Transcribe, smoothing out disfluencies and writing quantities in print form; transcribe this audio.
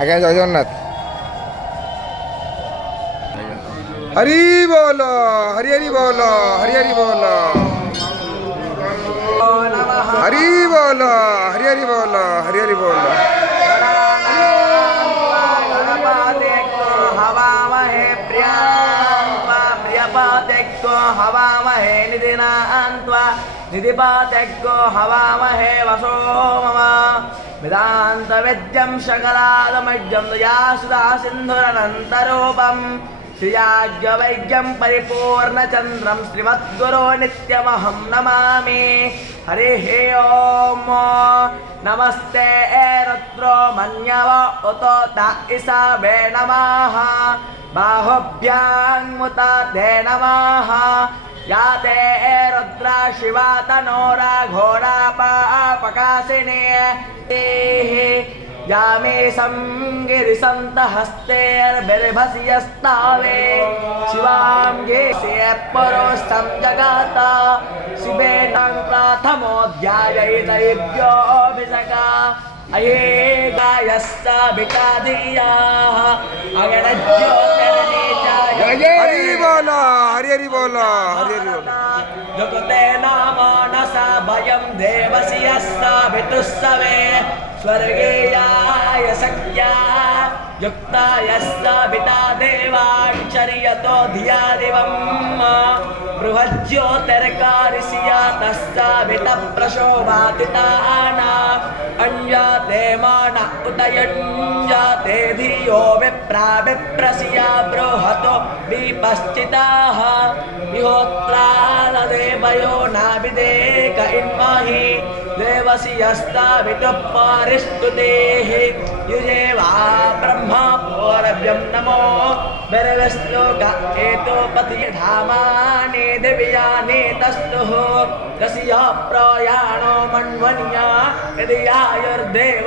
ଆଜ୍ଞା ଜୟ ଜଗନ୍ନାଥ। ହରି ବୋଲ ହରି ହରି ବୋଲ ହରି ହରି ବୋଲ ହରି ବୋଲ ହରି ହରି ବୋଲ ହରି ହରି ବୋଲ। हवामहे प्रियपातेक्तो हवामहे निधिनान्त्वा निधिपातेक्तो हवामहे वसो मम वेदान्तवेद्यं शकलादमज्जं दयासुधा सिन्धुरनन्तरूपम् श्रियाज्ञवैद्यं परिपूर्णचन्द्रं श्रीमद्गुरो नित्यमहं नमामि। हरिः ओम नमस्ते रुद्रो मन्यव उत इसावे नमः बाहुभ्यां मुताते नमः या ते रुद्रा शिवा तनोरा घोरा पापकाशिनी यामे संगिरिसन्तहस्तेर्बिर्भसि यस्तावे शिवां ये परोस्तं जगाता शिवेन प्रथमोऽध्यायैतैभ्योऽभिषका अये गायस्ताभिकाधियाः अगणज्योतिर्नीचाय हरि बोल हरि हरि बोल हरि हरि बोल। जगते नामानसा भयं देवस्य यस्ताभितुस्सवे स्वर्गीयाय सख्या युक्ताय सविता देवाक्षर्यतो धिया दिवम् बृहज्योतिर्कारिष्या तस्साविता प्रशोभातिताना अन्याते मान उतयञ्जाते धियो विप्रा विप्रसिया बृहतो विपश्चिताः विहोत्रालदेवयो नाभिदेक इन्महि देवसि यस्तावितुपारिष्टुतेः युजे वा ब्रह्मा पौरभ्यं नमो विष्णुक एतोपति धामानि दिव्यानि तस्तुः कस्य प्रयाणो मन्वन्या यदि आयुर्देव